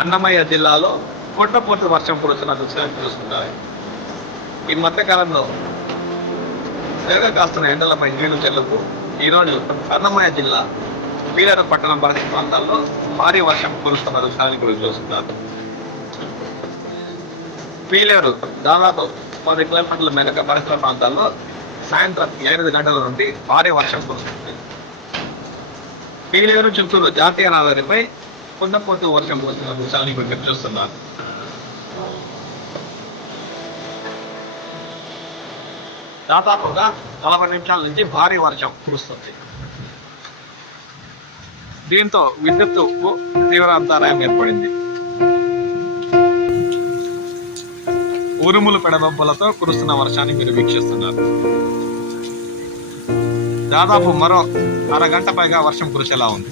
అన్నమయ్య జిల్లాలో కొండపోత వర్షం కురుస్తున్న దృశ్యాన్ని చూస్తున్నారు. ఈ మధ్యకాలంలో కాస్తున్న ఎండలపై నీళ్లు చెల్లుకు ఈరోజు అన్నమయ్య జిల్లా పీలేరు పట్టణం పరిసర ప్రాంతాల్లో భారీ వర్షం కురుస్తున్న దృశ్యాన్ని గురించి చూస్తున్నారు. పీలేరు దాదాపు 10 కిలోమీటర్ల మేరకు పరిసర ప్రాంతాల్లో సాయంత్రం 8 గంటల నుండి భారీ వర్షం కురుస్తుంది. పీలేరు చిత్తూరు జాతీయ రహదారిపై కొండపోత వర్షం కురుస్తున్న దృశ్యాన్ని గురించి చూస్తున్నారు. దాదాపుగా 40 నిమిషాల నుంచి భారీ వర్షం కురుస్తుంది. దీంతో విద్యుత్తుకు తీవ్ర అంతరాయం ఏర్పడింది. ఉరుములు పెడబొబ్బలతో కురుస్తున్న వర్షాన్ని మీరు వీక్షిస్తున్నారు. దాదాపు మరో అరగంట పైగా వర్షం కురిసేలా ఉంది.